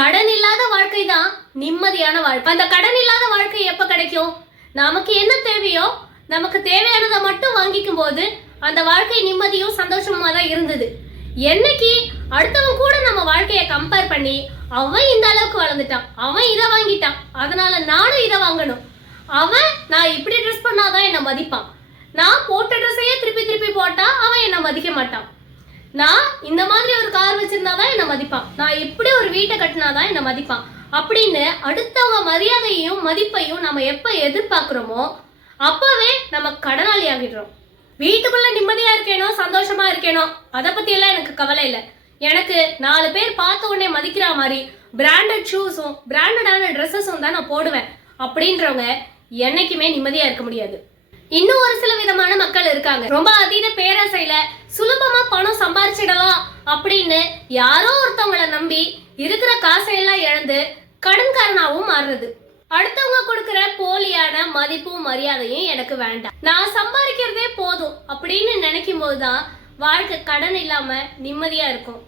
கடன் இல்லாத வாழ்க்கை தான் நிம்மதியான வாழ்க்கை. அந்த கடன் இல்லாத வாழ்க்கை எப்போ கிடைக்கும்? நமக்கு என்ன தேவையோ நமக்கு தேவையானதை மட்டும் வாங்கிக்கும் போது அந்த வாழ்க்கை நிம்மதியும் சந்தோஷமா தான் இருந்தது. என்னைக்கு அடுத்தவங்க கூட நம்ம வாழ்க்கையை கம்பேர் பண்ணி அவன் இந்த அளவுக்கு வளர்ந்துட்டான் அவன் இதை வாங்கிட்டான் அதனால நானும் இதை வாங்கணும். அவன் நான் இப்படி ட்ரெஸ் பண்ணாதான் என்னை மதிப்பான். நான் போட்ட ட்ரெஸ்ஸையே திருப்பி திருப்பி போட்டா அவன் என்னை மதிக்க மாட்டான். நான் இந்த மாதிரி ஒரு மதிப்பான். நான் இப்படி ஒரு வீட்டை கட்டினாதான் என்னை மதிப்பான். அப்படின்னு அடுத்தவங்க மரியாதையும் மதிப்பையும் நம்ம எப்ப எதிர்பார்க்குறோமோ அப்பவே நம்ம கடனாளி ஆகிடுறோம். வீட்டுக்குள்ள நிம்மதியா இருக்கேனோ சந்தோஷமா இருக்கேனோ அதை பத்தி எல்லாம் எனக்கு கவலை இல்லை. எனக்கு நாலு பேர் பார்த்த உடனே மதிக்கிற மாதிரி பிராண்டட் ஷூஸும் பிராண்டடான ட்ரெஸ்ஸஸும் தான் நான் போடுவேன். அப்படின்றவங்க என்னைக்குமே நிம்மதியா இருக்க முடியாது. இன்னும் ஒரு சில விதமான மக்கள் இருக்காங்க. ரொம்ப அதீத பேராசையில சுலபமா பணம் சம்பாரிச்சிடலாம் அப்படின்னு யாரோ ஒருத்தவங்கள நம்பி இருக்கிற காசையெல்லாம் இழந்து கடன்காரனாவும் மாறுறது. அடுத்தவங்க கொடுக்கிற போலியான மதிப்பும் மரியாதையும் எனக்கு வேண்டாம். நான் சம்பாதிக்கிறதே போதும் அப்படின்னு நினைக்கும் போதுதான் வாழ்க்கை கடன் இல்லாம நிம்மதியா இருக்கும்.